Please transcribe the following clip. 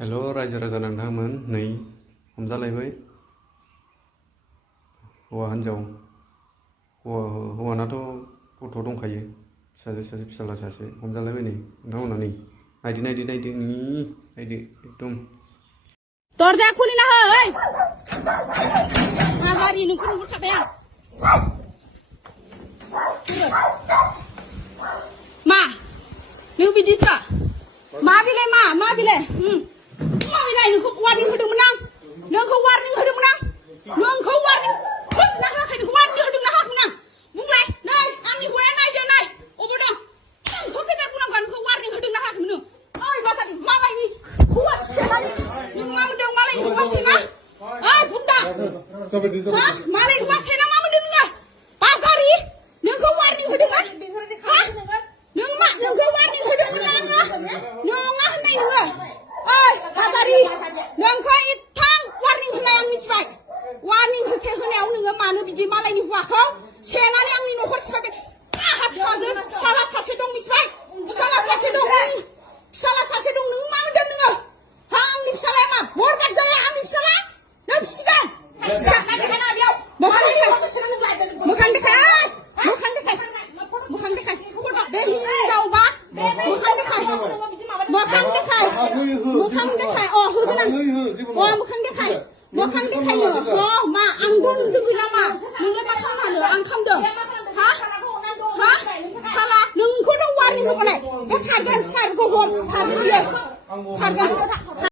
हेल' रायजो राजा नोंथांमोन नै हमजालायबाय हौवा हिनजाव हौवानाथ' गथ' दंखायो फिसाजो सासे फिसाला सासे हमजालायबाय नै नोंथांमोना नै नायदो एकदम दरजा खुलिना हो हाजारि नोंखौ नुहुरखाबाय आं मा नों बिदिसो मा बिलाय मा बिलाय नोंखौ वार्निं होदोंमोन आं नोंखौ वार्निं होदोंमोन आं नोंखौ वार्निं होदोंना होआखै नोंखौ वार्निं होदोंना होआखैमोन आं बुंलाय नै आंनि हौवाया नायदो नाय अबाव दं नोंखौ फैना बुंनांगौ नोंखौ वार्निं होदोंना होआखैमोन नों ओइ बाजारि मालायनि हौवा सिखायनानै नों मा मोनदों मालायनि हौवा सेना ओइ बुन्दा मालायनि हौवा सेना मा मोनदों नोङो बाजारि नोंखौ वार्निं होदोंना नों मा नोंखौ वार्निं होदोंमोन आङो नङा होननाय नोङो ओइ बाजारि नोंखौ एथां वार्निं होनाय आं मिथिबाय वार्निं होनायाव नोङो मानो बिदि मालायनि हौवाखौ सेनानै आंनि न'खर सिफायबाय आंहा फिसाला सासे दं मिथिबाय फिसाला सासे दं नों मा मोनदों नोङो आंनि फिसालाया मा बरबाद जाया आंनि फिसाला नों फिसिगोन मोखां देखाय बे हिनजावबा मोखां देखाय होगोन आं मोखां देखायनो मा आं दं गैला मा नोंलाय मा खालामनो आं खालामदों साला नोंखौ दं वार्निं होबालाय बे खारगोन सारखौ हम खारगोन